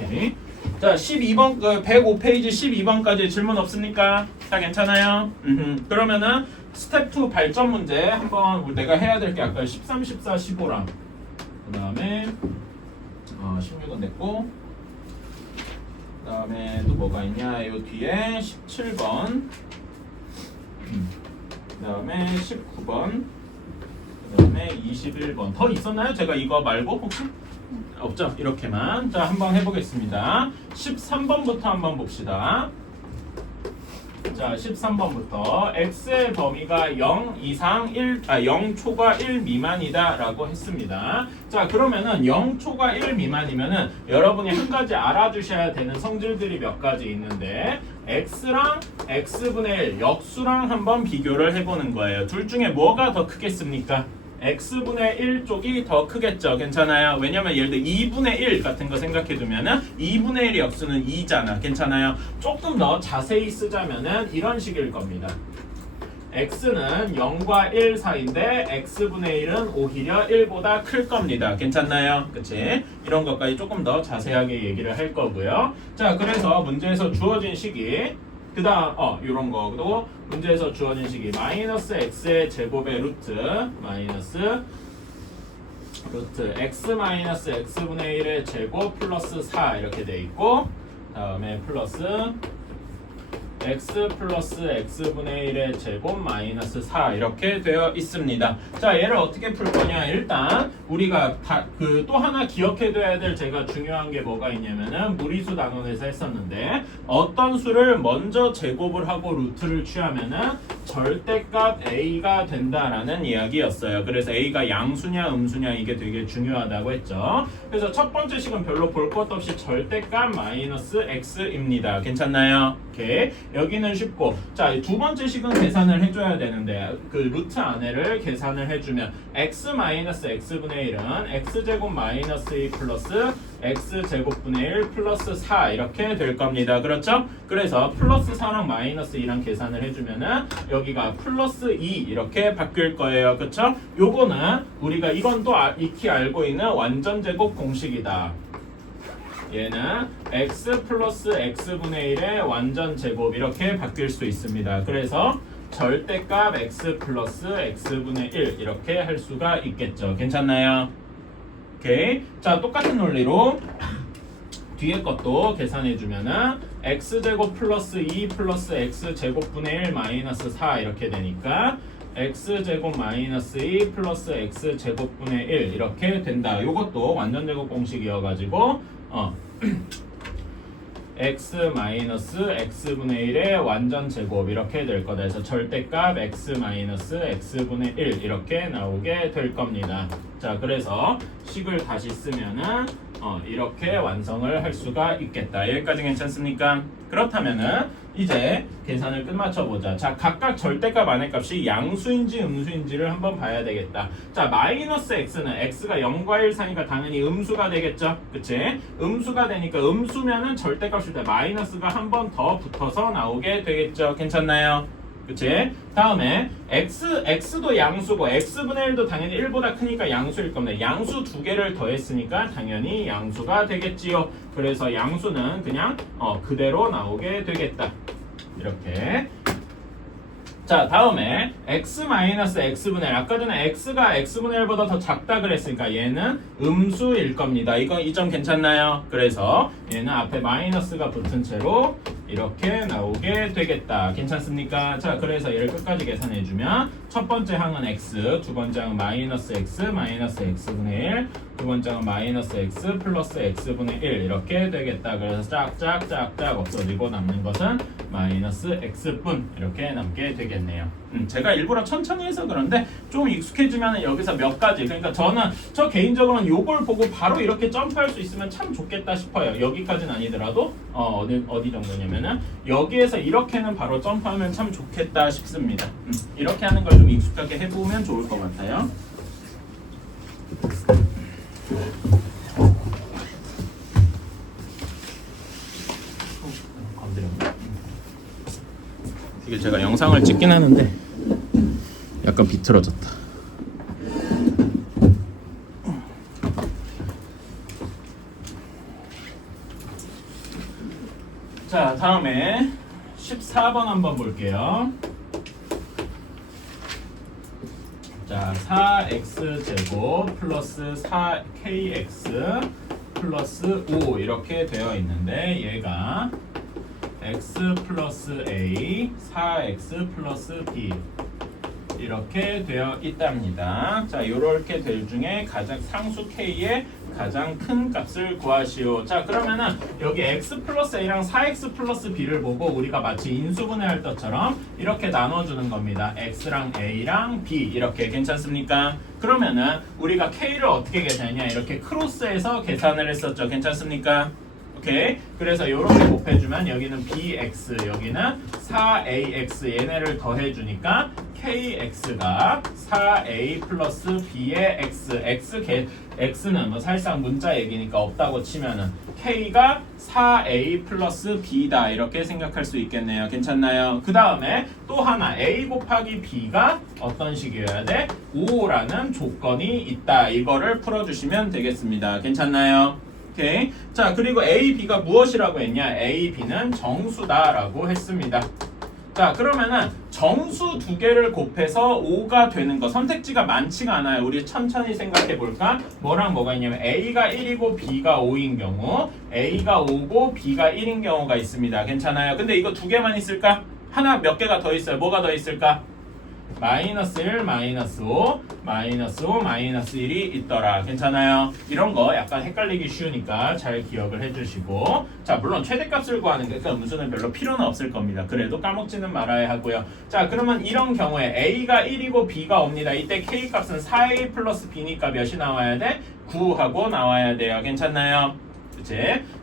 오케이. 자, 12번, 105페이지 12번까지 질문 없습니까? 다 괜찮아요? 그러면은 스텝 2 발전 문제 한번 내가 해야 될 게 아까 13, 14, 15랑 그 다음에 16은 됐고 그 다음에 또 뭐가 있냐 요 뒤에 17번 그 다음에 19번 그 다음에 21번 더 있었나요? 제가 이거 말고 혹시? 없죠? 이렇게만. 자, 한번 해보겠습니다. 13번부터 한번 봅시다. 자, 13번부터 x의 범위가 0 이상 0 초과 1 미만이다 라고 했습니다. 자, 그러면은 0 초과 1 미만이면은 여러분이 한 가지 알아두셔야 되는 성질들이 몇 가지 있는데 x랑 x분의 1 역수랑 한번 비교를 해보는 거예요. 둘 중에 뭐가 더 크겠습니까? x분의 1 쪽이 더 크겠죠. 괜찮아요? 왜냐면 예를 들어 2분의 1 같은 거 생각해두면은 2분의 1의 역수는 2잖아. 괜찮아요? 조금 더 자세히 쓰자면은 이런 식일 겁니다. x는 0과 1 사이인데 x분의 1은 오히려 1보다 클 겁니다. 괜찮나요? 그치? 이런 것까지 조금 더 자세하게 얘기를 할 거고요. 자, 그래서 문제에서 주어진 식이 그 다음 요런 거도 문제에서 주어진 식이 마이너스 x의 제곱의 루트 x 마이너스 x분의 1의 제곱 플러스 4 이렇게 돼 있고 다음에 플러스 x 플러스 x분의 1의 제곱 마이너스 4 이렇게 되어 있습니다. 자, 얘를 어떻게 풀 거냐? 일단 우리가 또 하나 기억해둬야 될 제가 중요한 게 뭐가 있냐면은 무리수 단원에서 했었는데 어떤 수를 먼저 제곱을 하고 루트를 취하면은 절대값 a가 된다라는 이야기였어요. 그래서 a가 양수냐 음수냐 이게 되게 중요하다고 했죠. 그래서 첫 번째 식은 별로 볼 것도 없이 절대값 마이너스 x입니다. 괜찮나요? 오케이. 여기는 쉽고 자, 두 번째 식은 계산을 해줘야 되는데 그 루트 안에를 계산을 해주면 x 마이너스 x분의 1은 x제곱 마이너스 2 플러스 x제곱분의 1 플러스 4 이렇게 될 겁니다. 그렇죠? 그래서 플러스 4랑 마이너스 2랑 계산을 해주면은 여기가 플러스 2 이렇게 바뀔 거예요. 그렇죠? 요거는 우리가 이건 또 익히 알고 있는 완전제곱 공식이다. 얘는 x 플러스 x분의 1의 완전제곱 이렇게 바뀔 수 있습니다. 그래서 절대값 x 플러스 x분의 1 이렇게 할 수가 있겠죠. 괜찮나요? 오케이. 자, 똑같은 논리로 뒤에 것도 계산해주면은 x제곱 플러스 2 플러스 x제곱분의 1 마이너스 4 이렇게 되니까 x제곱 마이너스 2 플러스 x제곱분의 1 이렇게 된다. 요것도 완전제곱 공식이어가지고 x 마이너스 x분의 1의 완전제곱 이렇게 될 거다 해서 절대값 x 마이너스 x분의 1 이렇게 나오게 될 겁니다. 자, 그래서 식을 다시 쓰면은 이렇게 완성을 할 수가 있겠다. 여기까지 괜찮습니까? 그렇다면은 이제 계산을 끝마쳐보자. 자, 각각 절대값 안의 값이 양수인지 음수인지를 한번 봐야 되겠다. 자, 마이너스 x는 x가 0과 1 사이니까 당연히 음수가 되겠죠. 그치? 음수가 되니까 음수면은 절대값일 때 마이너스가 한 번 더 붙어서 나오게 되겠죠. 괜찮나요? 그치? 다음에 x도 양수고 x분의 1도 당연히 1보다 크니까 양수일 겁니다. 양수 두 개를 더했으니까 당연히 양수가 되겠지요. 그래서 양수는 그냥 그대로 나오게 되겠다. 이렇게. 자, 다음에 x-x분의 1 아까 전에 x가 x분의 1보다 더 작다 그랬으니까 얘는 음수일 겁니다. 이 점 괜찮나요? 그래서 얘는 앞에 마이너스가 붙은 채로 이렇게 나오게 되겠다. 괜찮습니까? 자, 그래서 얘를 끝까지 계산해주면 첫 번째 항은 x, 두 번째 항은 마이너스 x, 마이너스 x분의 1, 두 번째 항은 마이너스 x 플러스 x분의 1 이렇게 되겠다. 그래서 짝짝짝짝 없어지고 남는 것은 마이너스 x뿐 이렇게 남게 되겠네요. 제가 일부러 천천히 해서 그런데 좀 익숙해지면 여기서 몇 가지, 그러니까 저 개인적으로는 요걸 보고 바로 이렇게 점프할 수 있으면 참 좋겠다 싶어요. 여기까지는 아니더라도 어디 정도냐면은 여기에서 이렇게는 바로 점프하면 참 좋겠다 싶습니다. 이렇게 하는 걸 좀 익숙하게 해보면 좋을 것 같아요. 이게 제가 영상을 찍긴 하는데 약간 비틀어졌다. 자, 다음에 14번 한번 볼게요. 자, 4x제곱 플러스 4kx 플러스 5 이렇게 되어 있는데 얘가 x 플러스 a, 4x 플러스 b 이렇게 되어 있답니다. 자, 이렇게 될 중에 가장 상수 k의 가장 큰 값을 구하시오. 자, 그러면은 여기 x 플러스 a랑 4x 플러스 b를 보고 우리가 마치 인수분해할 것처럼 이렇게 나눠주는 겁니다. x랑 a랑 b 이렇게 괜찮습니까? 그러면은 우리가 k를 어떻게 계산했냐? 이렇게 크로스해서 계산을 했었죠. 괜찮습니까? 오케이. 그래서 이렇게 곱해주면 여기는 bx, 여기는 4ax 얘네를 더해주니까 kx가 4a 플러스 b의 x는 뭐 사실상 문자 얘기니까 없다고 치면은 k가 4a 플러스 b다 이렇게 생각할 수 있겠네요. 괜찮나요? 그 다음에 또 하나 a 곱하기 b가 어떤 식이어야 돼? 5라는 조건이 있다. 이거를 풀어주시면 되겠습니다. 괜찮나요? 오케이. 자, 그리고 A, B가 무엇이라고 했냐? A, B는 정수다라고 했습니다. 자, 그러면은 정수 두 개를 곱해서 5가 되는 거 선택지가 많지가 않아요. 우리 천천히 생각해 볼까? 뭐랑 뭐가 있냐면 A가 1이고 B가 5인 경우, A가 5고 B가 1인 경우가 있습니다. 괜찮아요? 근데 이거 두 개만 있을까? 하나 몇 개가 더 있어요. 뭐가 더 있을까? 마이너스 1, 마이너스 5, 마이너스 5, 마이너스 1이 있더라. 괜찮아요? 이런 거 약간 헷갈리기 쉬우니까 잘 기억을 해주시고, 자, 물론 최대값을 구하는 게 그 음수는 별로 필요는 없을 겁니다. 그래도 까먹지는 말아야 하고요. 자, 그러면 이런 경우에 A가 1이고 B가 옵니다. 이때 K값은 4A 플러스 B니까 몇이 나와야 돼? 9하고 나와야 돼요. 괜찮나요? 그치?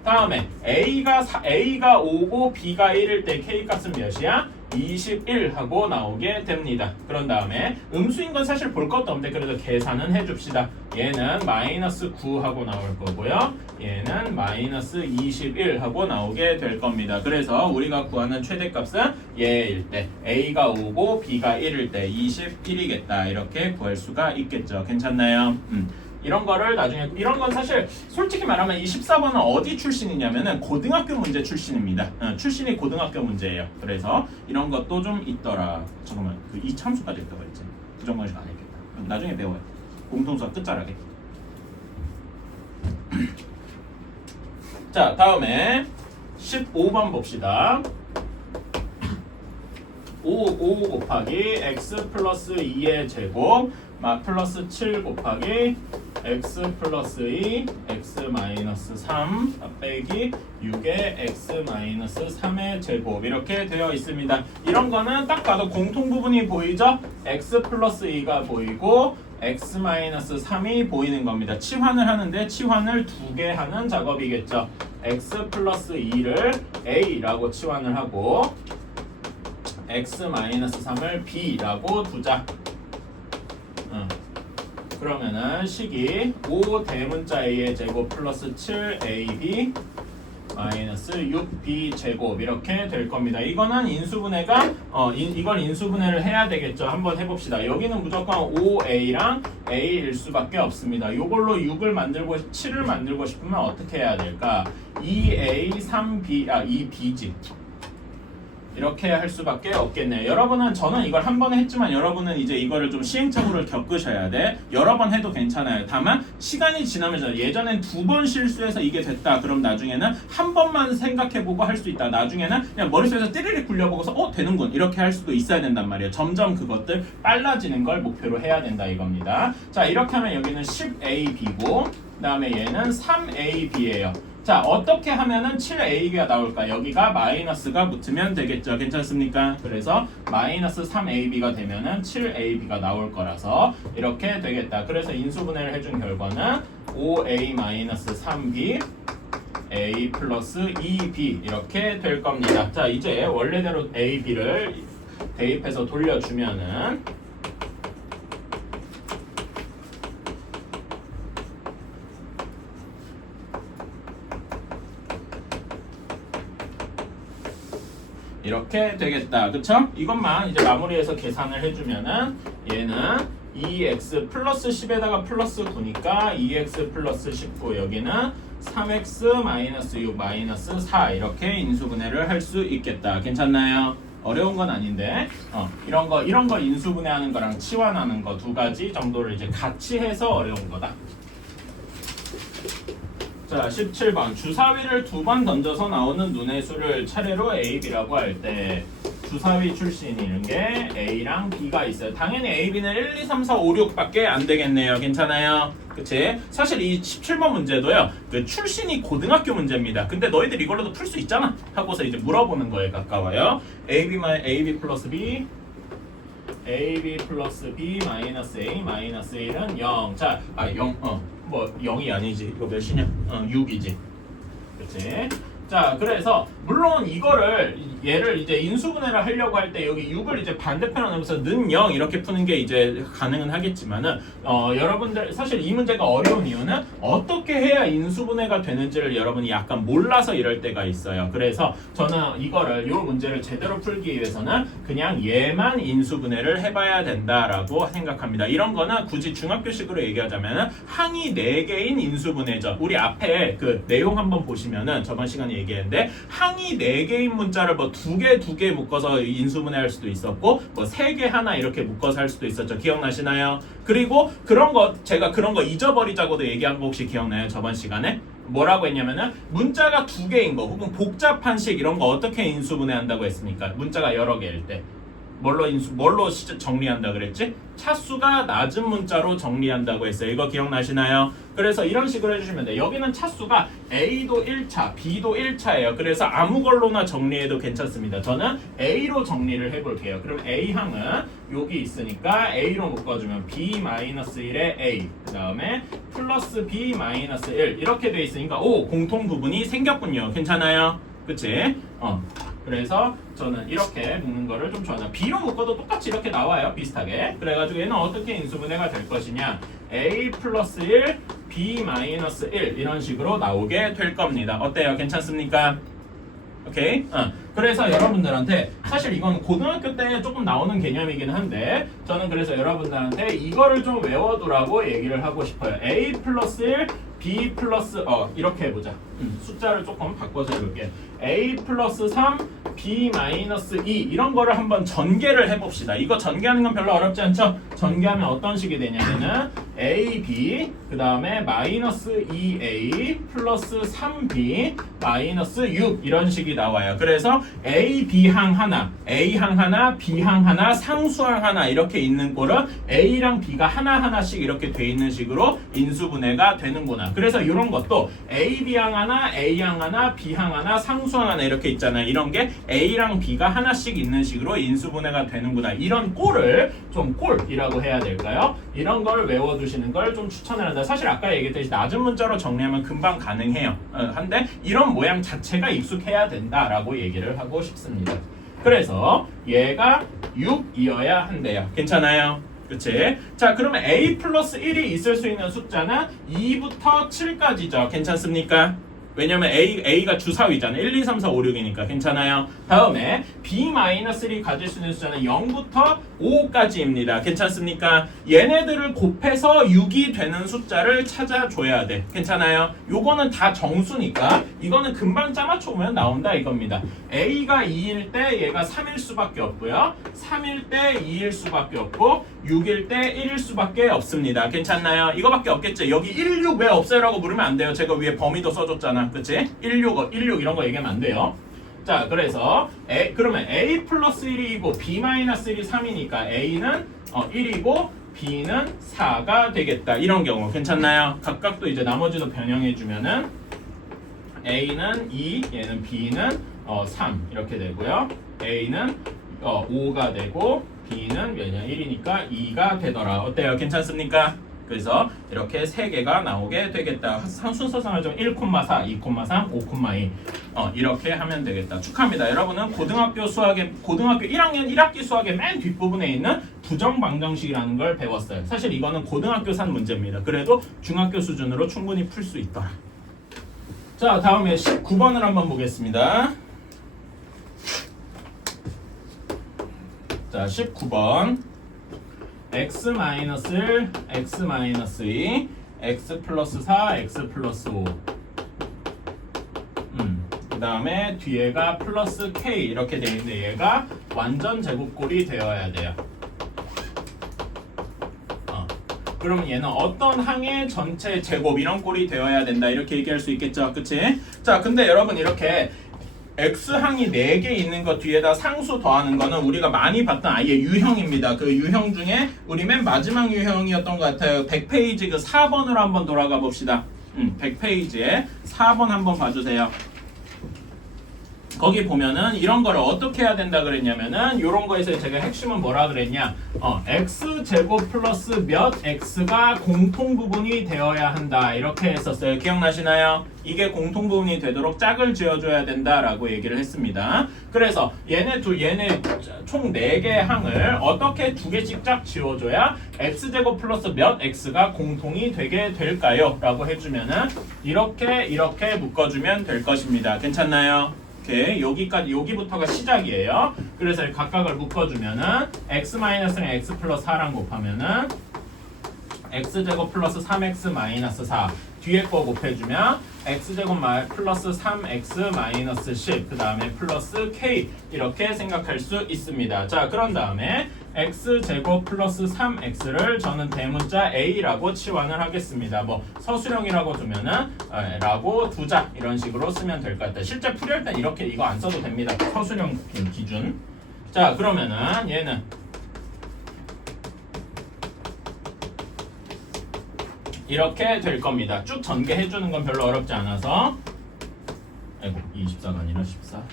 다음에 A가 5고 B가 1일 때 K값은 몇이야? 21 하고 나오게 됩니다. 그런 다음에 음수인 건 사실 볼 것도 없는데 그래도 계산은 해줍시다. 얘는 마이너스 9 하고 나올 거고요. 얘는 마이너스 21 하고 나오게 될 겁니다. 그래서 우리가 구하는 최대값은 얘일 때 A가 5고 B가 1일 때 21이겠다. 이렇게 구할 수가 있겠죠. 괜찮나요? 이런 거를 나중에 이런 건 사실 솔직히 말하면 이 14번은 어디 출신이냐면은 고등학교 문제 출신입니다. 출신이 고등학교 문제예요. 그래서 이런 것도 좀 있더라. 잠깐만, 그 이 참수까지 있다고 했지. 그 정도는 안 했겠다. 나중에 배워요. 공통수학 끝자락에. 자, 다음에 15번 봅시다. 5 곱하기 x 플러스 2의 제곱 플러스 7 곱하기 x 플러스 2 x 마이너스 3 빼기 6의 x 마이너스 3의 제곱 이렇게 되어 있습니다. 이런 거는 딱 봐도 공통 부분이 보이죠? x 플러스 2가 보이고 x 마이너스 3이 보이는 겁니다. 치환을 하는데 치환을 두 개 하는 작업이겠죠. x 플러스 2를 a라고 치환을 하고 x 마이너스 3을 b라고 두자. 그러면은 식이 5 대문자 a의 제곱 플러스 7ab 마이너스 6b 제곱 이렇게 될 겁니다. 이거는 인수분해가 이걸 인수분해를 해야 되겠죠. 한번 해봅시다. 여기는 무조건 5a랑 a일 수밖에 없습니다. 이걸로 6을 만들고 7을 만들고 싶으면 어떻게 해야 될까? 2a 3b 2b지. 이렇게 할 수밖에 없겠네요. 여러분은 저는 이걸 한 번에 했지만 여러분은 이제 이거를 좀 시행착오를 겪으셔야 돼. 여러 번 해도 괜찮아요. 다만 시간이 지나면서 예전엔 2번 실수해서 이게 됐다. 그럼 나중에는 한 번만 생각해보고 할 수 있다. 나중에는 그냥 머릿속에서 띠리리 굴려보고서 되는군. 이렇게 할 수도 있어야 된단 말이에요. 점점 그것들 빨라지는 걸 목표로 해야 된다 이겁니다. 자, 이렇게 하면 여기는 10ab고 그 다음에 얘는 3ab예요. 자, 어떻게 하면은 7ab가 나올까? 여기가 마이너스가 붙으면 되겠죠. 괜찮습니까? 그래서 마이너스 3ab가 되면은 7ab가 나올 거라서 이렇게 되겠다. 그래서 인수분해를 해준 결과는 5a 마이너스 3b a 플러스 2b 이렇게 될 겁니다. 자, 이제 원래대로 a, b를 대입해서 돌려주면은 이렇게 되겠다. 그쵸? 이것만 이제 마무리해서 계산을 해주면은 얘는 2x 플러스 10에다가 플러스 9니까 2x 플러스 19 여기는 3x 마이너스 6 마이너스 4 이렇게 인수분해를 할 수 있겠다. 괜찮나요? 어려운 건 아닌데 이런 거 인수분해하는 거랑 치환하는 거 두 가지 정도를 이제 같이 해서 어려운 거다. 자, 17번 주사위를 두 번 던져서 나오는 눈의 수를 차례로 A, B라고 할 때 주사위 출신이 게 A랑 B가 있어요. 당연히 A, B는 1, 2, 3, 4, 5, 6밖에 안 되겠네요. 괜찮아요? 그치? 사실 이 17번 문제도요. 그 출신이 고등학교 문제입니다. 근데 너희들 이걸로도 풀 수 있잖아. 하고서 이제 물어보는 거에 가까워요. AB 플러스 B AB 플러스 B 마이너스 A 마이너스 1은 0. 자, 0. 뭐 0이 아니지. 이거 몇이냐? 6이지. 그치? 자, 그래서 물론 이거를 얘를 이제 인수분해를 하려고 할 때 여기 6을 이제 반대편으로 넣으면서 는 0 이렇게 푸는 게 이제 가능은 하겠지만은 여러분들 사실 이 문제가 어려운 이유는 어떻게 해야 인수분해가 되는지를 여러분이 약간 몰라서 이럴 때가 있어요. 그래서 저는 이거를 이 문제를 제대로 풀기 위해서는 그냥 얘만 인수분해를 해봐야 된다라고 생각합니다. 이런 거는 굳이 중학교식으로 얘기하자면은 항이 4개인 인수분해죠. 우리 앞에 그 내용 한번 보시면은 저번 시간에 얘기했는데 항이 4개인 문자를 뭐 2개 묶어서 인수분해할 수도 있었고 뭐 3개 하나 이렇게 묶어서 할 수도 있었죠. 기억나시나요? 그리고 그런 거 제가 그런 거 잊어버리자고도 얘기한 거 혹시 기억나요? 저번 시간에? 뭐라고 했냐면은 문자가 2개인 거 혹은 복잡한 식 이런 거 어떻게 인수분해한다고 했습니까? 문자가 여러 개일 때. 뭘로 정리한다 그랬지? 차수가 낮은 문자로 정리한다고 했어요. 이거 기억나시나요? 그래서 이런 식으로 해주시면 돼요. 여기는 차수가 A도 1차, B도 1차예요. 그래서 아무 걸로나 정리해도 괜찮습니다. 저는 A로 정리를 해볼게요. 그럼 A항은 여기 있으니까 A로 묶어주면 B-1에 A 그 다음에 플러스 B-1 이렇게 돼 있으니까 공통 부분이 생겼군요. 괜찮아요? 그치? 그래서 저는 이렇게 묶는 거를 좀 좋아해요. B로 묶어도 똑같이 이렇게 나와요. 비슷하게. 그래가지고 얘는 어떻게 인수분해가 될 것이냐. A 플러스 1, B 마이너스 1 이런 식으로 나오게 될 겁니다. 어때요? 괜찮습니까? 오케이? 그래서 여러분들한테 사실 이건 고등학교 때 조금 나오는 개념이긴 한데 저는 그래서 여러분들한테 이거를 좀 외워두라고 얘기를 하고 싶어요. A 플러스 1, B 플러스 이렇게 해보자. 숫자를 조금 바꿔서 해볼게. A 플러스 3, B 마이너스 2 이런 거를 한번 전개를 해봅시다. 이거 전개하는 건 별로 어렵지 않죠? 전개하면 어떤 식이 되냐면은 A, B 그 다음에 마이너스 2A 플러스 3B 마이너스 6 이런 식이 나와요. 그래서 A, B항 하나, A항 하나, B항 하나, 상수항 하나 이렇게 있는 꼴은 A랑 B가 하나하나씩 이렇게 돼 있는 식으로 인수분해가 되는구나. 그래서 이런 것도 A, B항 하나, A항 하나, B항 하나, 상수항 하나 이렇게 있잖아요. 이런 게 A랑 B가 하나씩 있는 식으로 인수분해가 되는구나. 이런 꼴을 좀 꼴이라고 해야 될까요? 이런 걸 외워두시는 걸 좀 추천을 한다. 사실 아까 얘기했듯이 낮은 문자로 정리하면 금방 가능해요. 한데 이런 모양 자체가 익숙해야 된다라고 얘기를 하고 싶습니다. 그래서 얘가 6이어야 한대요. 괜찮아요? 그치? 자, 그러면 A 플러스 1이 있을 수 있는 숫자는 2부터 7까지죠. 괜찮습니까? 왜냐면 A가 주사위잖아요. 1, 2, 3, 4, 5, 6이니까 괜찮아요. 다음에 B-1이 가질 수 있는 숫자는 0부터 5까지입니다. 괜찮습니까? 얘네들을 곱해서 6이 되는 숫자를 찾아줘야 돼. 괜찮아요? 요거는 다 정수니까 이거는 금방 짜맞춰보면 나온다 이겁니다. A가 2일 때 얘가 3일 수밖에 없고요. 3일 때 2일 수밖에 없고 6일 때 1일 수밖에 없습니다. 괜찮나요? 이거밖에 없겠죠. 여기 1, 6 왜 없어요? 라고 물으면 안 돼요. 제가 위에 범위도 써줬잖아. 그치? 1, 6 이런 거 얘기하면 안 돼요. 자, 그래서 그러면 A 플러스 1이고 B 마이너스 1이 3이니까 A는 1이고 B는 4가 되겠다. 이런 경우 괜찮나요? 각각도 이제 나머지도 변형해주면은 A는 2, 얘는 B는 3 이렇게 되고요. A는 5가 되고 B는 몇이냐 1이니까 2가 되더라. 어때요? 괜찮습니까? 그래서 이렇게 3개가 나오게 되겠다. 순서상을 좀 1,4, 2,3, 5,2 이렇게 하면 되겠다. 축하합니다. 여러분은 고등학교 1학년 1학기 수학의 맨 뒷부분에 있는 부정방정식이라는 걸 배웠어요. 사실 이거는 고등학교산 문제입니다. 그래도 중학교 수준으로 충분히 풀 수 있더라. 자, 다음에 19번을 한번 보겠습니다. 자, 19번 x-1, x-2, x 플러스 4, x 플러스 5 다음에 뒤에가 플러스 k 이렇게 돼 있는데 얘가 완전 제곱꼴이 되어야 돼요. 그러면 얘는 어떤 항의 전체 제곱 이런 꼴이 되어야 된다 이렇게 얘기할 수 있겠죠, 그치? 자, 근데 여러분 이렇게 x항이 4개 있는 것 뒤에다 상수 더하는 거는 우리가 많이 봤던 아예 유형입니다. 그 유형 중에 우리 맨 마지막 유형이었던 것 같아요. 100페이지 그 4번으로 한번 돌아가 봅시다. 100페이지에 4번 한번 봐주세요. 거기 보면은 이런 거를 어떻게 해야 된다 그랬냐면은 이런 거에서 제가 핵심은 뭐라 그랬냐, x제곱 플러스 몇 x가 공통 부분이 되어야 한다 이렇게 했었어요. 기억나시나요? 이게 공통 부분이 되도록 짝을 지어줘야 된다라고 얘기를 했습니다. 그래서 얘네 총 4개 항을 어떻게 2개씩 짝 지어줘야 x제곱 플러스 몇 x가 공통이 되게 될까요? 라고 해주면은 이렇게 묶어주면 될 것입니다. 괜찮나요? 오케이, 여기부터가 시작이에요. 그래서 각각을 묶어주면은 x-는 x 플러스 4랑 곱하면은 x제곱 플러스 3x 마이너스 4 뒤에 거 곱해주면 x제곱 플러스 3x 마이너스 10 그 다음에 플러스 k 이렇게 생각할 수 있습니다. 자, 그런 다음에 x제곱 플러스 3x를 저는 대문자 a라고 치환을 하겠습니다. 뭐 서술형이라고 두면은 라고 두자 이런 식으로 쓰면 될 것 같아요. 실제 풀이할 땐 이렇게 이거 안 써도 됩니다. 서술형 기준. 자, 그러면은 얘는 이렇게 될 겁니다. 쭉 전개해 주는 건 별로 어렵지 않아서. 아이고, 24가 아니라 14.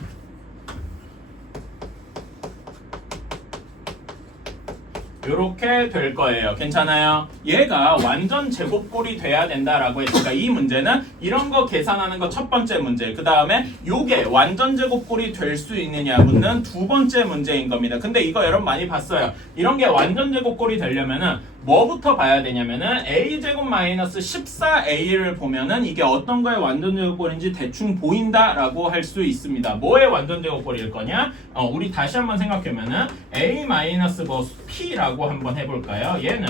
요렇게 될 거예요. 괜찮아요? 얘가 완전 제곱꼴이 돼야 된다라고 했으니까 이 문제는 이런 거 계산하는 거 첫 번째 문제, 그 다음에 요게 완전 제곱꼴이 될 수 있느냐 묻는 두 번째 문제인 겁니다. 근데 이거 여러분 많이 봤어요. 이런 게 완전 제곱꼴이 되려면은 뭐부터 봐야 되냐면은 a제곱 마이너스 14a를 보면은 이게 어떤 거의 완전 제곱꼴인지 대충 보인다라고 할 수 있습니다. 뭐의 완전 제곱꼴일 거냐? 우리 다시 한번 생각해보면은 a 마이너스 뭐 p라고 한번 해볼까요? 얘는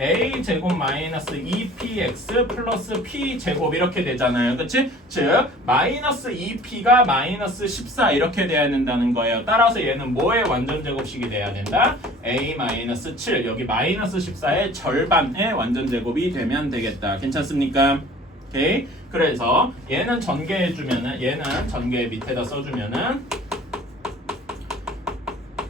a 제곱 마이너스 2px 플러스 p 제곱 이렇게 되잖아요, 그치? 즉 마이너스 2p가 마이너스 14 이렇게 돼야 된다는 거예요. 따라서 얘는 뭐의 완전 제곱식이 돼야 된다? a 마이너스 7 여기 마이너스 14의 절반의 완전 제곱이 되면 되겠다. 괜찮습니까? 오케이. 그래서 얘는 전개해주면은 얘는 전개 밑에다 써주면은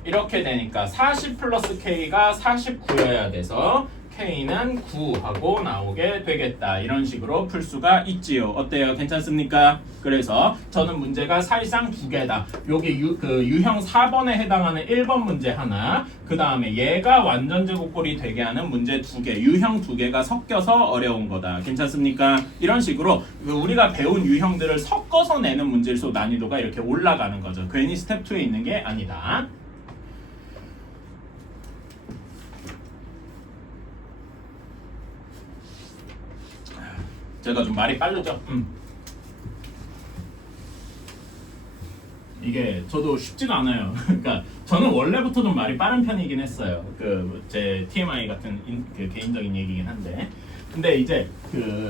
이렇게 되니까 40 플러스 k가 49여야 돼서 k는 9하고 나오게 되겠다. 이런 식으로 풀 수가 있지요. 어때요? 괜찮습니까? 그래서 저는 문제가 사실상 두 개다. 여기 유형 4번에 해당하는 1번 문제 하나, 그 다음에 얘가 완전 제곱꼴이 되게 하는 문제 2개, 유형 2개가 섞여서 어려운 거다. 괜찮습니까? 이런 식으로 우리가 배운 유형들을 섞어서 내는 문제일수록 난이도가 이렇게 올라가는 거죠. 괜히 스텝 2에 있는 게 아니다. 제가 좀 말이 빠르죠? 이게 저도 쉽지가 않아요. 그러니까 저는 원래부터 좀 말이 빠른 편이긴 했어요. 제 TMI 같은 개인적인 얘기긴 한데, 근데 이제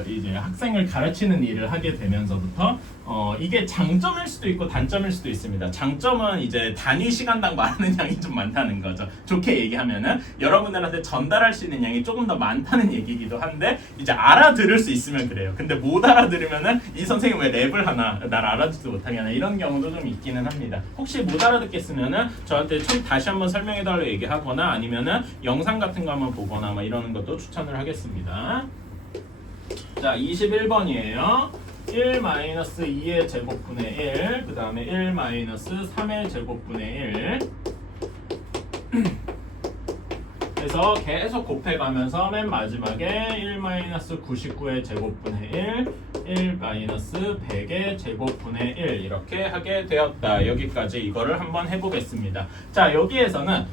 이제 학생을 가르치는 일을 하게 되면서부터 이게 장점일 수도 있고 단점일 수도 있습니다. 장점은 이제 단위 시간당 말하는 양이 좀 많다는 거죠. 좋게 얘기하면은 여러분들한테 전달할 수 있는 양이 조금 더 많다는 얘기이기도 한데, 이제 알아들을 수 있으면 그래요. 근데 못 알아들으면은 이 선생님 왜 랩을 하나, 날 알아듣지도 못하게 하나, 이런 경우도 좀 있기는 합니다. 혹시 못 알아듣겠으면은 저한테 다시 한번 설명해달라고 얘기하거나 아니면은 영상 같은 거 한번 보거나 뭐 이러는 것도 추천을 하겠습니다. 자, 21번이에요. 1-2의 제곱분의 1, 그 다음에 1-3의 제곱분의 1. 그래서 계속 곱해가면서 맨 마지막에 1-99의 제곱분의 1, 1-100의 제곱분의 1 이렇게 하게 되었다. 여기까지 이거를 한번 해보겠습니다. 자, 여기에서는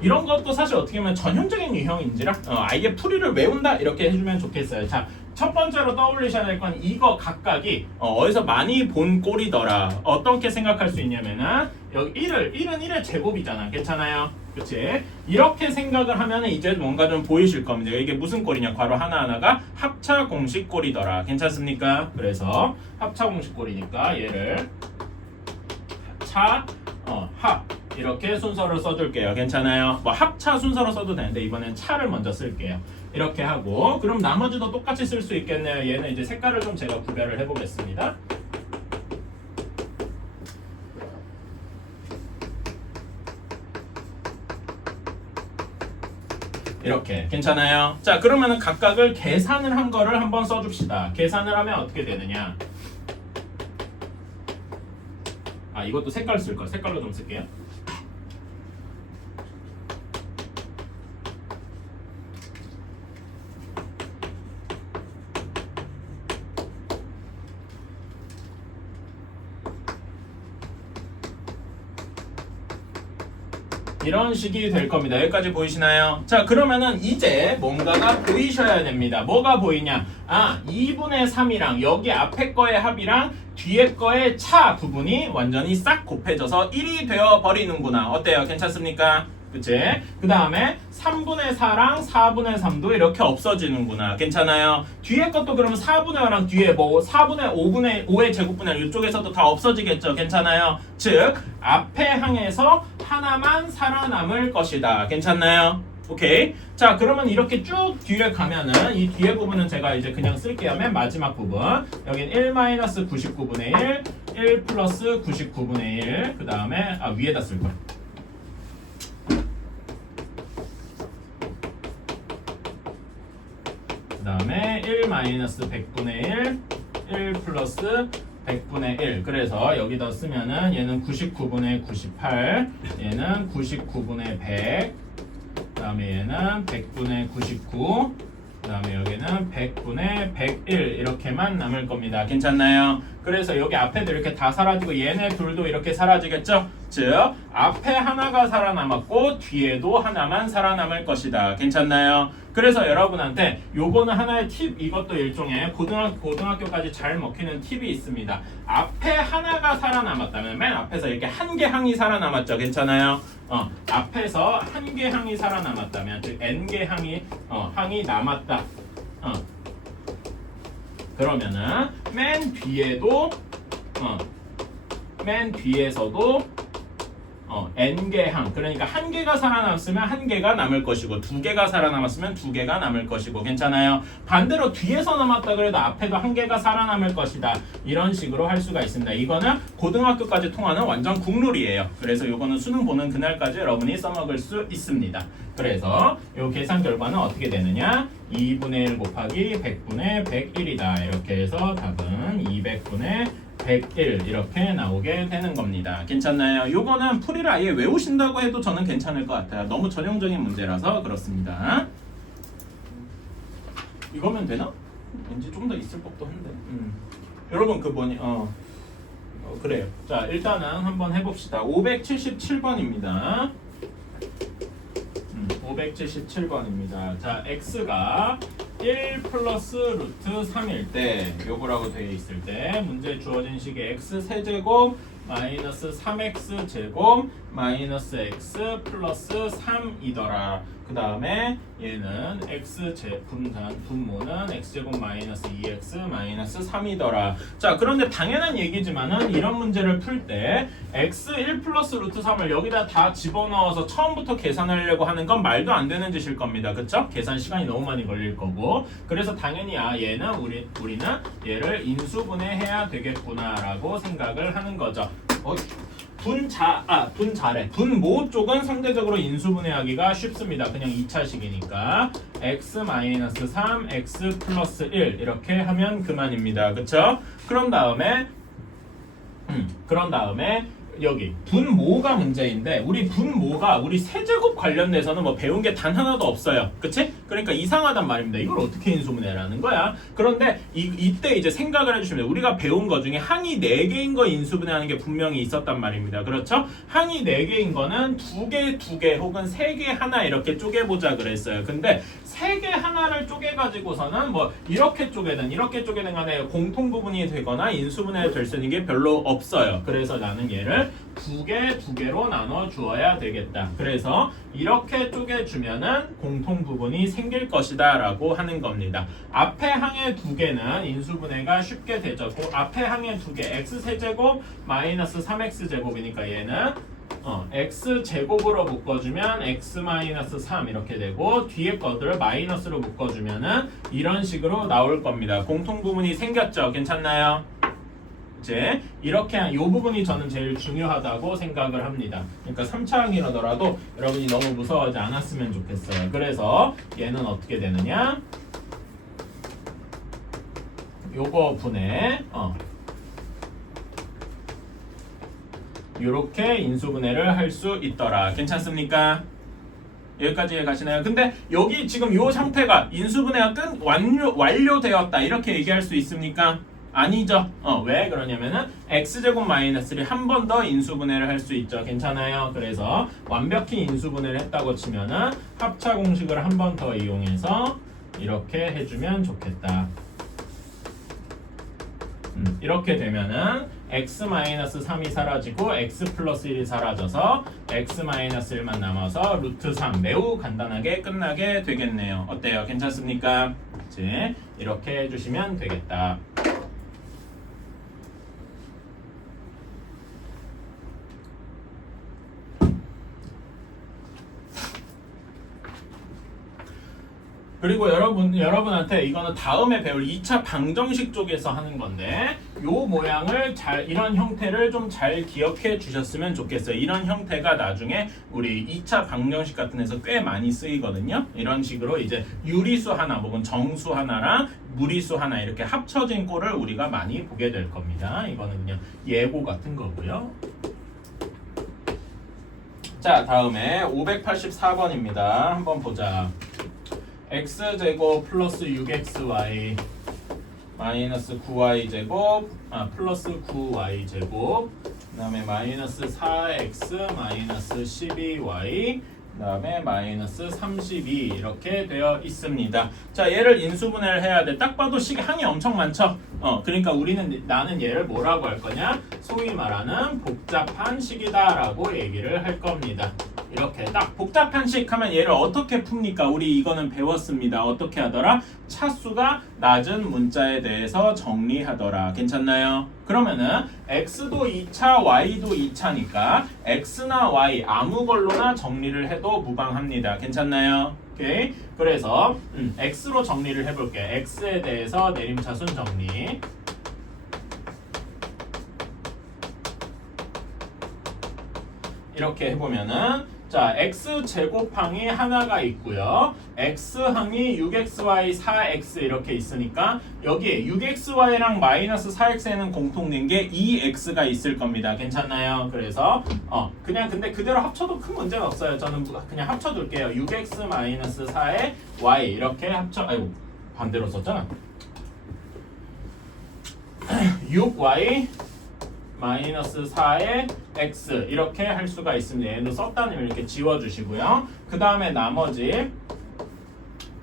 이런 것도 사실 어떻게 보면 전형적인 유형인지라 아예 풀이를 외운다 이렇게 해주면 좋겠어요. 자, 첫 번째로 떠올리셔야 될 건 이거 각각이 어디서 많이 본 꼴이더라. 어떻게 생각할 수 있냐면은 여기 1은 1의 제곱이잖아. 괜찮아요? 그치? 이렇게 생각을 하면 이제 뭔가 좀 보이실 겁니다. 이게 무슨 꼴이냐? 괄호 하나하나가 합차 공식 꼴이더라. 괜찮습니까? 그래서 합차 공식 꼴이니까 얘를 합 이렇게 순서를 써줄게요. 괜찮아요? 뭐 합차 순서로 써도 되는데 이번엔 차를 먼저 쓸게요. 이렇게 하고 그럼 나머지도 똑같이 쓸 수 있겠네요. 얘는 이제 색깔을 좀 제가 구별을 해보겠습니다. 이렇게 괜찮아요? 자 그러면은 각각을 계산을 한 거를 한번 써줍시다. 계산을 하면 어떻게 되느냐? 아 이것도 색깔 쓸 거. 색깔로 좀 쓸게요. 이런 식이 될 겁니다. 여기까지 보이시나요? 자 그러면은 이제 뭔가가 보이셔야 됩니다. 뭐가 보이냐? 아 2분의 3이랑 여기 앞에 거의 합이랑 뒤에 거의 차 부분이 완전히 싹 곱해져서 1이 되어 버리는구나. 어때요? 괜찮습니까? 그치? 그 다음에 3분의 4랑 4분의 3도 이렇게 없어지는구나. 괜찮아요? 뒤에 것도 그러면 4분의 5랑 뒤에 뭐 4분의 5분의 5의 제곱분의 이쪽에서도 다 없어지겠죠. 괜찮아요? 즉 앞에 항에서 하나만 살아남을 것이다. 괜찮나요? 오케이. 자 그러면 이렇게 쭉 뒤에 가면은 이 뒤에 부분은 제가 이제 그냥 쓸게요. 맨 마지막 부분 여긴 1-99분의 1 1 플러스 99분의 1 그 다음에 위에다 쓸걸. 그 다음에 1-100분의 1 1 플러스 100분의 1 그래서 여기다 쓰면은 얘는 99분의 98 얘는 99분의 100 그 다음에 얘는 100분의 99 그 다음에 여기는 100분의 101 이렇게만 남을 겁니다. 괜찮나요? 그래서 여기 앞에도 이렇게 다 사라지고 얘네 둘도 이렇게 사라지겠죠? 즉 앞에 하나가 살아남았고 뒤에도 하나만 살아남을 것이다. 괜찮나요? 그래서 여러분한테 요거는 하나의 팁 이것도 일종의 고등학교까지 잘 먹히는 팁이 있습니다. 앞에 하나가 살아남았다면 맨 앞에서 이렇게 한 개 항이 살아남았죠. 괜찮아요? 앞에서 한 개 항이 살아남았다면 즉 n개 항이 남았다. 그러면은 맨 뒤에서도 n개 항 그러니까 한 개가 살아남았으면 한 개가 남을 것이고 두 개가 살아남았으면 두 개가 남을 것이고 괜찮아요? 반대로 뒤에서 남았다 그래도 앞에도 한 개가 살아남을 것이다. 이런 식으로 할 수가 있습니다. 이거는 고등학교까지 통하는 완전 국룰이에요. 그래서 이거는 수능 보는 그날까지 여러분이 써먹을 수 있습니다. 그래서 이 계산 결과는 어떻게 되느냐? 2분의 1 곱하기 100분의 101이다. 이렇게 해서 답은 200분의 101 이렇게 나오게 되는 겁니다. 괜찮나요? 요거는 풀이를 아예 외우신다고 해도 저는 괜찮을 것 같아요. 너무 전형적인 문제라서 그렇습니다. 이거면 되나? 왠지 좀 더 있을 법도 한데. 여러분 그 뭐니? 그래요. 자 일단은 한번 해봅시다. 577번입니다. 577번입니다. 자 x가 1 플러스 루트 3일 때 요거라고 되어 있을 때 문제 주어진 식이 x 세제곱 마이너스 3x 제곱 마이너스 x 플러스 3이더라. 그 다음에 얘는 x 분모는 x제곱 마이너스 2x 마이너스 3이더라. 자 그런데 당연한 얘기지만은 이런 문제를 풀 때 x 1 플러스 루트 3을 여기다 다 집어넣어서 처음부터 계산하려고 하는 건 말도 안 되는 짓일 겁니다. 그쵸? 계산 시간이 너무 많이 걸릴 거고 그래서 당연히 얘는 우리는 얘를 인수분해해야 되겠구나 라고 생각을 하는 거죠. 분모 쪽은 상대적으로 인수분해하기가 쉽습니다. 그냥 2차식이니까 x-3, x 플러스 1 이렇게 하면 그만입니다. 그쵸? 그런 다음에 여기 분모가 문제인데 우리 분모가 우리 세제곱 관련돼서는 뭐 배운 게 단 하나도 없어요. 그치? 그러니까 이상하단 말입니다. 이걸 어떻게 인수분해라는 거야? 그런데 이때 이제 생각을 해주시면 우리가 배운 거 중에 항이 4개인 거 인수분해하는 게 분명히 있었단 말입니다. 그렇죠? 항이 4개인 거는 2개 혹은 3개 하나 이렇게 쪼개보자 그랬어요. 근데 3개 하나를 쪼개가지고서는 뭐 이렇게 쪼개든 간에 공통 부분이 되거나 인수분해 될 수 있는 게 별로 없어요. 그래서 나는 얘를 값을 두 개로 나눠 주어야 되겠다. 그래서 이렇게 쪼개주면은 공통 부분이 생길 것이다 라고 하는 겁니다. 앞에 항의 두 개는 인수분해가 쉽게 되죠. 앞에 항의 두 개 x세제곱 마이너스 3x제곱이니까 얘는 x제곱으로 묶어주면 x-3 이렇게 되고 뒤에 것들을 마이너스로 묶어주면은 이런 식으로 나올 겁니다. 공통 부분이 생겼죠? 괜찮나요? 이제 이렇게 이 부분이 저는 제일 중요하다고 생각을 합니다. 그러니까 3차 항이라더라도 여러분이 너무 무서워하지 않았으면 좋겠어요. 그래서 얘는 어떻게 되느냐? 요거 분해 이렇게 인수분해를 할 수 있더라. 괜찮습니까? 여기까지 가시나요? 근데 여기 지금 이 상태가 인수분해가 완료되었다 이렇게 얘기할 수 있습니까? 아니죠. 왜 그러냐면은 x제곱 마이너스를 한 번 더 인수분해를 할 수 있죠. 괜찮아요? 그래서 완벽히 인수분해를 했다고 치면은 합차 공식을 한 번 더 이용해서 이렇게 해주면 좋겠다. 이렇게 되면은 x-3이 사라지고 x 플러스 1이 사라져서 x-1만 남아서 루트 3 매우 간단하게 끝나게 되겠네요. 어때요? 괜찮습니까? 이제 이렇게 해주시면 되겠다. 그리고 여러분한테 이거는 다음에 배울 2차 방정식 쪽에서 하는 건데 요 모양을 이런 형태를 좀 잘 기억해 주셨으면 좋겠어요. 이런 형태가 나중에 우리 2차 방정식 같은 데서 꽤 많이 쓰이거든요. 이런 식으로 이제 유리수 하나 혹은 정수 하나랑 무리수 하나 이렇게 합쳐진 꼴을 우리가 많이 보게 될 겁니다. 이거는 그냥 예고 같은 거고요. 자, 다음에 584번입니다. 한번 보자. x제곱 플러스 6xy 마이너스 9y제곱 플러스 9y제곱 그 다음에 마이너스 4x 마이너스 12y 그 다음에 마이너스 32 이렇게 되어 있습니다. 자, 얘를 인수분해를 해야 돼. 딱 봐도 항이 엄청 많죠? 그러니까 나는 얘를 뭐라고 할 거냐? 소위 말하는 복잡한 식이다 라고 얘기를 할 겁니다. 이렇게 딱 복잡한 식 하면 얘를 어떻게 풉니까? 우리 이거는 배웠습니다. 어떻게 하더라? 차수가 낮은 문자에 대해서 정리하더라. 괜찮나요? 그러면은 x도 2차, y도 2차니까 x나 y 아무 걸로나 정리를 해도 무방합니다. 괜찮나요? 오케이. 그래서 x로 정리를 해볼게. x에 대해서 내림차순 정리. 이렇게 해보면은 자, x제곱항이 하나가 있고요. x항이 6xy 4x 이렇게 있으니까 여기에 6xy랑 마이너스 4x에는 공통된 게 2x가 있을 겁니다. 괜찮나요? 그래서 근데 그대로 합쳐도 큰 문제는 없어요. 저는 그냥 합쳐둘게요. 6x 마이너스 4에 y 이렇게 반대로 썼잖아. 6y 마이너스 4의 x 이렇게 할 수가 있습니다. 얘도 썼다는 의미를 이렇게 지워주시고요. 그 다음에 나머지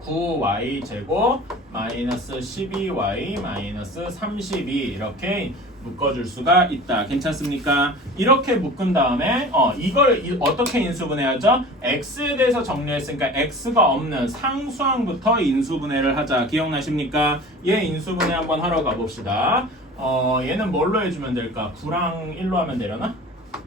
9y 제곱 마이너스 12y 마이너스 32 이렇게 묶어줄 수가 있다. 괜찮습니까? 이렇게 묶은 다음에 이걸 어떻게 인수분해하죠? x에 대해서 정리했으니까 x가 없는 상수항부터 인수분해를 하자. 기억나십니까? 얘 인수분해 한번 하러 가봅시다. 얘는 뭘로 해주면 될까? 9랑 1로 하면 되려나?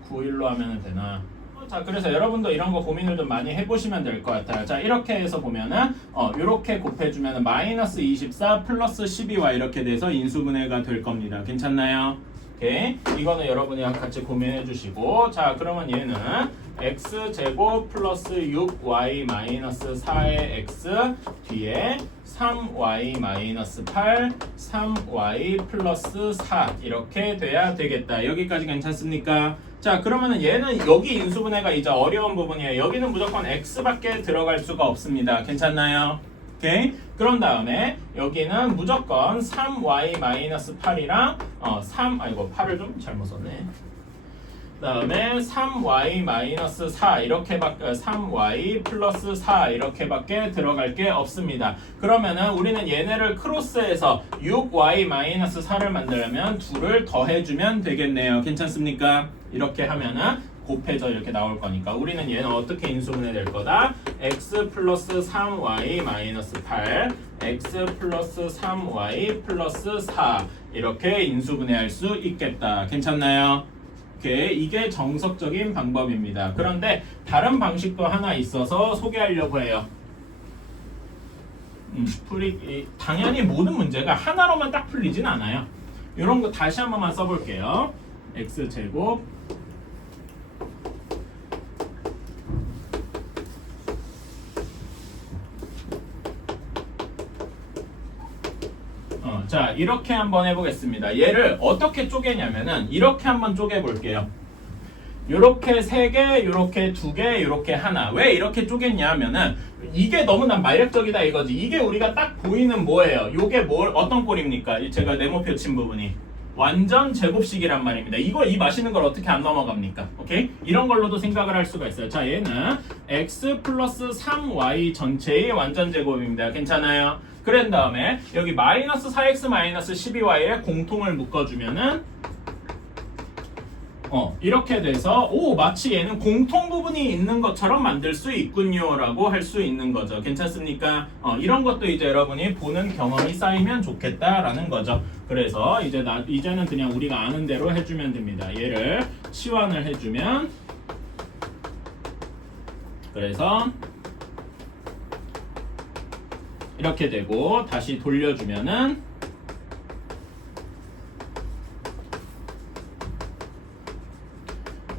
9, 1로 하면 되나? 자, 그래서 여러분도 이런 거 고민을 좀 많이 해보시면 될 것 같아요. 자, 이렇게 해서 보면은 이렇게 곱해주면은 마이너스 24 플러스 12y 이렇게 돼서 인수분해가 될 겁니다. 괜찮나요? 오케이. 이거는 여러분이 같이 고민해 주시고, 자, 그러면 얘는 x제곱 플러스 6y 마이너스 4의 x 뒤에 3y 마이너스 8, 3y 플러스 4 이렇게 돼야 되겠다. 여기까지 괜찮습니까? 자, 그러면은 얘는 여기 인수분해가 이제 어려운 부분이에요. 여기는 무조건 x밖에 들어갈 수가 없습니다. 괜찮나요? 오케이? 그런 다음에 여기는 무조건 3y 마이너스 8이랑 8을 좀 잘못 썼네. 다음에 3y 마이너스 4 이렇게 3y 플러스 4 이렇게밖에 들어갈 게 없습니다. 그러면은 우리는 얘네를 크로스해서 6y 마이너스 4를 만들려면 2를 더해주면 되겠네요. 괜찮습니까? 이렇게 하면은 곱해져 이렇게 나올 거니까 우리는 얘는 어떻게 인수분해 될 거다? x 플러스 3y 마이너스 8 x 플러스 3y 플러스 4 이렇게 인수분해할 수 있겠다. 괜찮나요? 이게 정석적인 방법입니다. 그런데 다른 방식도 하나 있어서 소개하려고 해요. 당연히 모든 문제가 하나로만 딱 풀리진 않아요. 이런 거 다시 한 번만 써볼게요. x제곱 자 이렇게 한번 해보겠습니다. 얘를 어떻게 쪼개냐면은 이렇게 한번 쪼개볼게요. 요렇게 3개, 요렇게 2개, 요렇게 하나. 왜 이렇게 쪼갰냐 하면은 이게 너무나 마력적이다 이거지. 이게 우리가 딱 보이는 뭐예요? 요게 어떤 꼴입니까? 제가 네모표 친 부분이 완전 제곱식이란 말입니다. 이 맛있는 걸 어떻게 안 넘어갑니까? 오케이? 이런 걸로도 생각을 할 수가 있어요. 자 얘는 x 플러스 3y 전체의 완전 제곱입니다. 괜찮아요? 그런 다음에 여기 마이너스 4x 마이너스 12y에 공통을 묶어주면은 이렇게 돼서 마치 얘는 공통 부분이 있는 것처럼 만들 수 있군요 라고 할 수 있는 거죠. 괜찮습니까? 이런 것도 이제 여러분이 보는 경험이 쌓이면 좋겠다라는 거죠. 그래서 이제는 그냥 우리가 아는 대로 해주면 됩니다. 얘를 치환을 해주면 그래서 이렇게 되고 다시 돌려주면은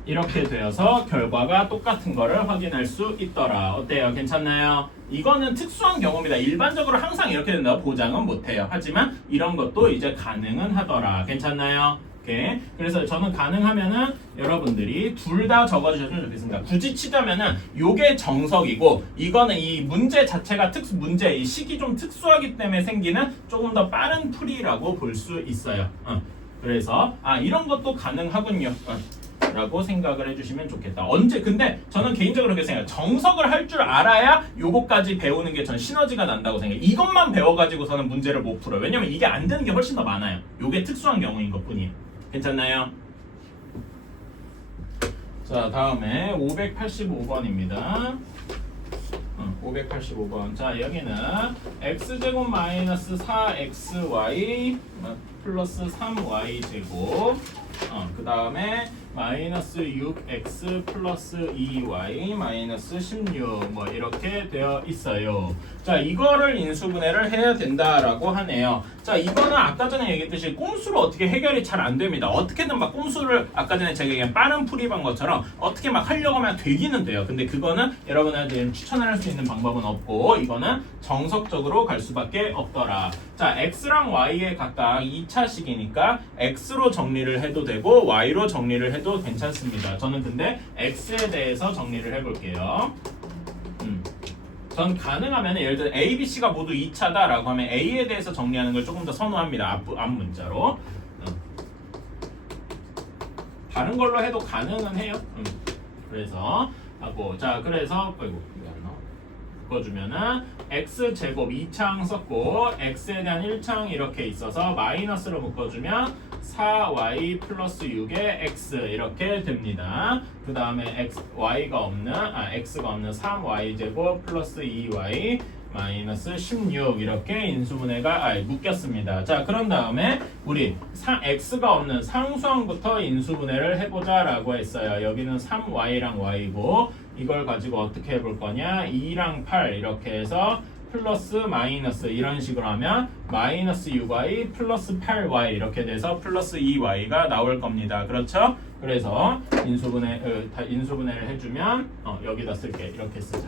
이렇게 되어서 결과가 똑같은 거를 확인할 수 있더라. 어때요? 괜찮나요? 이거는 특수한 경우입니다. 일반적으로 항상 이렇게 된다고 보장은 못해요. 하지만 이런 것도 이제 가능은 하더라. 괜찮나요? 오케이. 그래서 저는 가능하면은 여러분들이 둘 다 적어주셨으면 좋겠습니다. 굳이 치자면은 요게 정석이고 이거는 이 문제 자체가 이 식이 좀 특수하기 때문에 생기는 조금 더 빠른 풀이라고 볼 수 있어요. 그래서 이런 것도 가능하군요. 라고 생각을 해주시면 좋겠다. 근데 저는 개인적으로 그렇게 생각해요. 정석을 할 줄 알아야 요거까지 배우는 게 전 시너지가 난다고 생각해요. 이것만 배워가지고서는 문제를 못 풀어요. 왜냐면 이게 안 되는 게 훨씬 더 많아요. 요게 특수한 경우인 것 뿐이에요. 괜찮나요? 자, 다음에 585번입니다. 585번. 자, 여기는 x제곱 마이너스 4xy 플러스 3y 제곱 그 다음에 마이너스 6x 플러스 2y 마이너스 16 뭐 이렇게 되어 있어요. 자, 이거를 인수분해를 해야 된다라고 하네요. 자, 이거는 아까 전에 얘기했듯이 꼼수로 어떻게 해결이 잘 안 됩니다. 어떻게든 막 꼼수를 아까 전에 제가 얘기한 빠른 풀이한 것처럼 어떻게 막 하려고 하면 되기는 돼요. 근데 그거는 여러분한테 추천을 할 수 있는 방법은 없고 이거는 정석적으로 갈 수밖에 없더라. 자, x랑 y에 각각 2차식이니까 x로 정리를 해도 되고 y로 정리를 해도 괜찮습니다. 저는 근데 x에 대해서 정리를 해볼게요. 전 가능하면 예를 들어 A, B, C가 모두 2차다라고 하면 A에 대해서 정리하는 걸 조금 더 선호합니다. 앞 문자로. 다른 걸로 해도 가능은 해요. 그래서 하고 그래서 묶어주면은 x제곱 2창 썼고 x에 대한 1창 이렇게 있어서 마이너스로 묶어주면 4y 플러스 6의 x 이렇게 됩니다. 그 다음에 x가 없는 3y 제곱 플러스 2y 마이너스 16 이렇게 인수분해가 묶였습니다. 자, 그런 다음에 우리 x가 없는 상수항부터 인수분해를 해보자 라고 했어요. 여기는 3y랑 y고 이걸 가지고 어떻게 해볼 거냐 2랑 8 이렇게 해서 플러스 마이너스 이런 식으로 하면 마이너스 6y 플러스 8y 이렇게 돼서 플러스 2y가 나올 겁니다. 그렇죠? 그래서 인수분해를 해주면 여기다 쓸게. 이렇게 쓰자.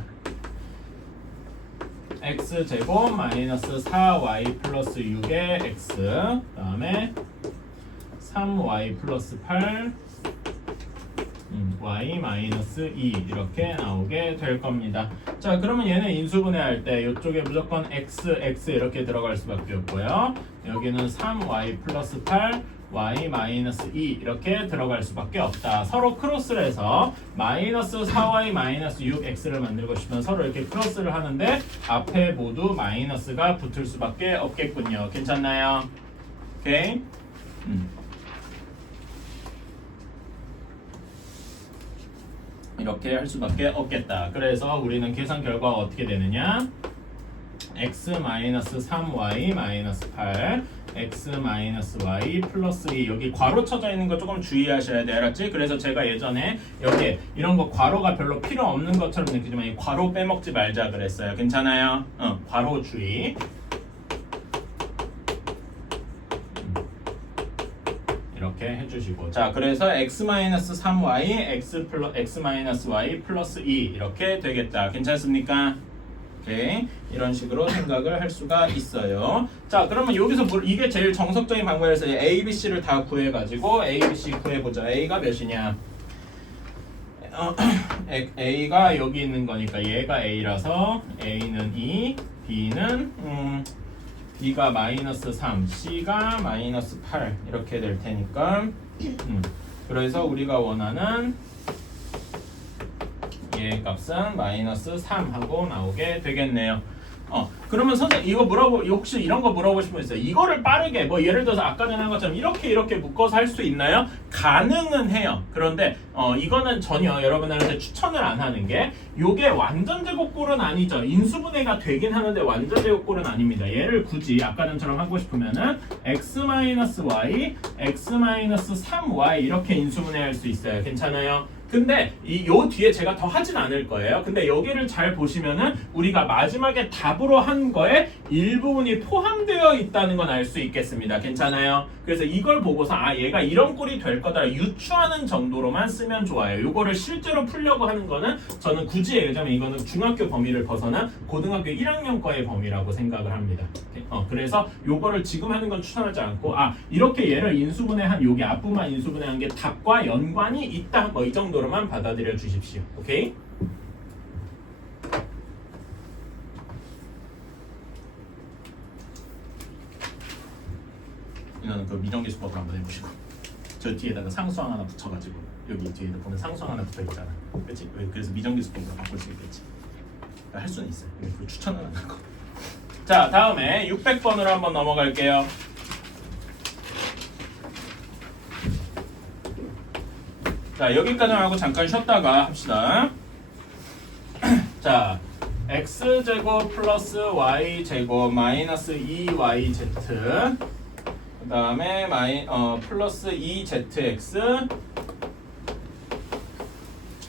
x제곱 마이너스 4y 플러스 6의 x 그 다음에 3y 플러스 8 y 마이너스 2 이렇게 나오게 될 겁니다. 자, 그러면 얘는 인수분해할 때 이쪽에 무조건 x 이렇게 들어갈 수밖에 없고요. 여기는 3y 플러스 8 y 마이너스 2 이렇게 들어갈 수밖에 없다. 서로 크로스를 해서 마이너스 4y 마이너스 6x를 만들고 싶으면 서로 이렇게 크로스를 하는데 앞에 모두 마이너스가 붙을 수밖에 없겠군요. 괜찮나요? 오케이? 이렇게 할 수밖에 없겠다. 그래서 우리는 계산 결과가 어떻게 되느냐? x-3y-8 x-y 플러스 2 여기 괄호 쳐져 있는 거 조금 주의하셔야 돼. 알았지? 그래서 제가 예전에 여기 이런 거 괄호가 별로 필요 없는 것처럼 느끼지만 이 괄호 빼먹지 말자 그랬어요. 괜찮아요? 괄호 주의. 이렇게 해주시고 자 그래서 x-3y x-y 플러스 2 이렇게 되겠다. 괜찮습니까? 오케이. 이런 식으로 생각을 할 수가 있어요. 자 그러면 여기서 이게 제일 정석적인 방법에서 A, B, C를 다 구해가지고 A, B, C 구해보자. A가 몇이냐? A가 여기 있는 거니까 얘가 A라서 A는 2, B는 B가 마이너스 3, C가 마이너스 8 이렇게 될 테니까 그래서 우리가 원하는 얘 값은 마이너스 3 하고 나오게 되겠네요. 그러면 선생님 이거 혹시 이런 거 물어보실 분 있어요? 이거를 빠르게 뭐 예를 들어서 아까 전에 한 것처럼 이렇게 묶어서 할 수 있나요? 가능은 해요. 그런데 이거는 전혀 여러분들한테 추천을 안 하는 게 요게 완전 제곱꼴은 아니죠. 인수분해가 되긴 하는데 완전 제곱꼴은 아닙니다. 얘를 굳이 아까 전처럼 하고 싶으면은 x-y, x-3y 이렇게 인수분해할 수 있어요. 괜찮아요? 근데 요 뒤에 제가 더 하진 않을 거예요. 근데 여기를 잘 보시면은 우리가 마지막에 답으로 한 거에 일부분이 포함되어 있다는 건 알 수 있겠습니다. 괜찮아요? 그래서 이걸 보고서 얘가 이런 꼴이 될 거다 유추하는 정도로만 쓰면 좋아요. 요거를 실제로 풀려고 하는 거는 저는 굳이 예자면 이거는 중학교 범위를 벗어난 고등학교 1학년 거의 범위라고 생각을 합니다. 그래서 요거를 지금 하는 건 추천하지 않고 이렇게 얘를 인수분해한 요게 앞부분만 인수분해한 게 답과 연관이 있다 뭐 이 정도로만 받아들여 주십시오. 오케이? 이거는 그 미정계 수법을 한번 해보시고 저 뒤에다가 상수항 하나 붙여가지고 여기 뒤에다 보면 상수항 하나 붙어있잖아. 그렇지? 그래서 미정계 수법으로 바꿀 수 있겠지. 할 수는 있어요. 그 추천은 안 하고. 자 다음에 600번으로 한번 넘어갈게요. 자 여기까지만 하고 잠깐 쉬었다가 합시다. 자 x제곱 플러스 y제곱 마이너스 2yz 그 다음에 플러스 2zx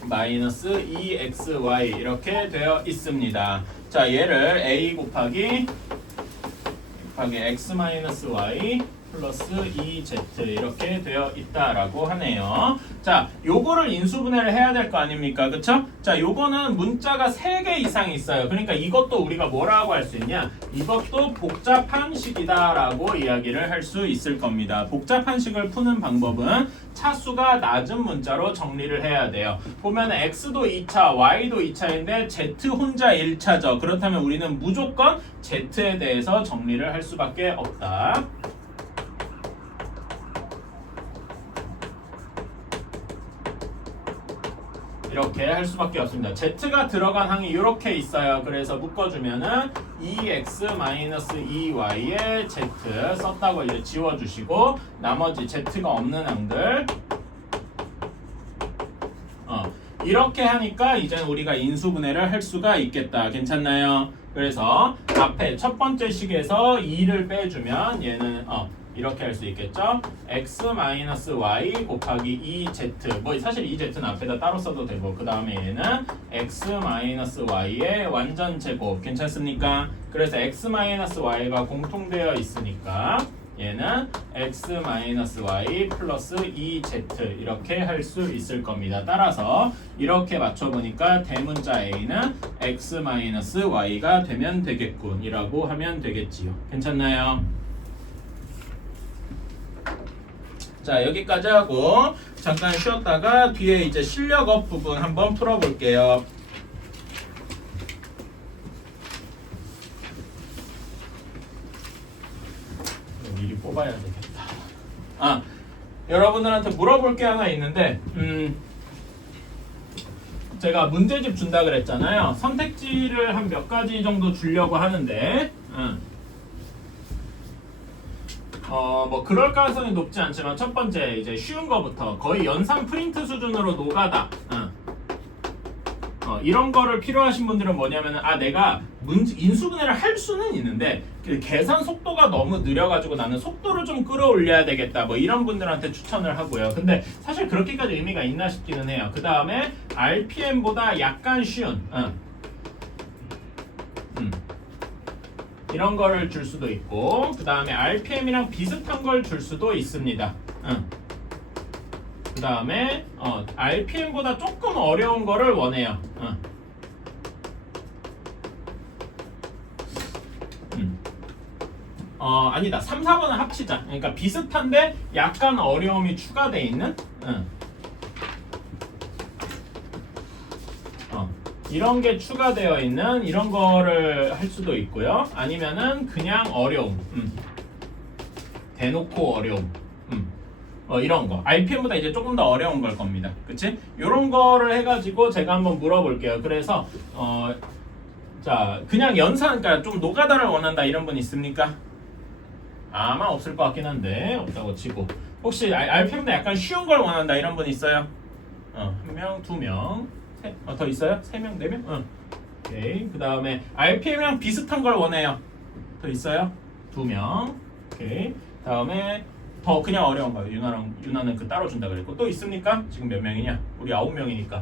마이너스 2xy 이렇게 되어 있습니다. 자 얘를 a 곱하기 x 마이너스 y 플러스 2z 이렇게 되어 있다라고 하네요. 자, 요거를 인수분해를 해야 될 거 아닙니까? 그쵸? 자, 요거는 문자가 3개 이상 있어요. 그러니까 이것도 우리가 뭐라고 할 수 있냐? 이것도 복잡한 식이다라고 이야기를 할 수 있을 겁니다. 복잡한 식을 푸는 방법은 차수가 낮은 문자로 정리를 해야 돼요. 보면 x도 2차, y도 2차인데 z 혼자 1차죠. 그렇다면 우리는 무조건 z에 대해서 정리를 할 수밖에 없다. 이렇게 할 수밖에 없습니다. z가 들어간 항이 이렇게 있어요. 그래서 묶어주면은 2x-2y의 z 썼다고 이제 지워주시고 나머지 z가 없는 항들 이렇게 하니까 이제 우리가 인수분해를 할 수가 있겠다. 괜찮나요? 그래서 앞에 첫 번째 식에서 2를 빼주면 얘는 이렇게 할 수 있겠죠? x-y 곱하기 2z 뭐 사실 2z는 앞에다 따로 써도 되고 그 다음에 얘는 x-y의 완전 제곱 괜찮습니까? 그래서 x-y가 공통되어 있으니까 얘는 x-y 플러스 2z 이렇게 할 수 있을 겁니다. 따라서 이렇게 맞춰보니까 대문자 a는 x-y가 되면 되겠군 이라고 하면 되겠지요. 괜찮나요? 자 여기까지 하고 잠깐 쉬었다가 뒤에 이제 실력업 부분 한번 풀어볼게요. 미리 뽑아야 되겠다. 여러분들한테 물어볼 게 하나 있는데 제가 문제집 준다 그랬잖아요. 선택지를 한 몇 가지 정도 주려고 하는데 뭐 그럴 가능성이 높지 않지만 첫 번째 이제 쉬운 거부터 거의 연산 프린트 수준으로 노가다 이런 거를 필요하신 분들은 뭐냐면은 내가 인수분해를 할 수는 있는데 그 계산 속도가 너무 느려가지고 나는 속도를 좀 끌어올려야 되겠다 뭐 이런 분들한테 추천을 하고요. 근데 사실 그렇게까지 의미가 있나 싶기는 해요. 그 다음에 RPM보다 약간 쉬운 이런 거를 줄 수도 있고 그 다음에 RPM이랑 비슷한 걸 줄 수도 있습니다. 그 다음에 RPM보다 조금 어려운 거를 원해요. 아니다. 3, 4번은 합치자. 그러니까 비슷한데 약간 어려움이 추가되어 있는 이런 게 추가되어 있는 이런 거를 할 수도 있고요. 아니면은 그냥 어려움 대놓고 어려움 이런 거 RPM보다 이제 조금 더 어려운 걸 겁니다. 그치? 이런 거를 해가지고 제가 한번 물어볼게요. 그래서 자 그냥 연산 그러니까 좀 노가다를 원한다 이런 분 있습니까? 아마 없을 것 같긴 한데 없다고 치고 혹시 RPM보다 약간 쉬운 걸 원한다 이런 분 있어요? 1명, 2명 더 있어요? 3명, 4명? 오케이. 그 다음에 RPM이랑 비슷한 걸 원해요. 더 있어요? 2명. 오케이. 다음에 더 그냥 어려운 거예요. 유나는 그 따로 준다 그랬고 또 있습니까? 지금 몇 명이냐? 우리 9명이니까.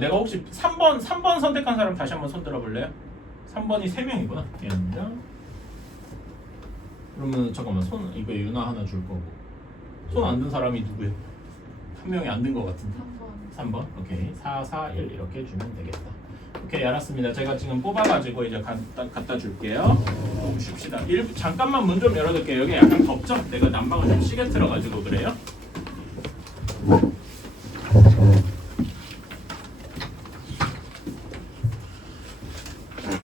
내가 혹시 3번 선택한 사람 다시 한번 손 들어볼래요? 3번이 3명이구나. 미안합니다. 그러면 잠깐만 이거 유나 하나 줄 거고 손 안 든 사람이 누구예요? 한 명이 안 든 거 같은데. 3번. 오케이. 4, 4, 1 이렇게 주면 되겠다. 오케이, 알았습니다. 제가 지금 뽑아가지고 이제 갖다 줄게요. 쉽시다. 잠깐만 문 좀 열어둘게요. 여기 약간 덥죠? 내가 난방을 좀 시계 틀어가지고 그래요.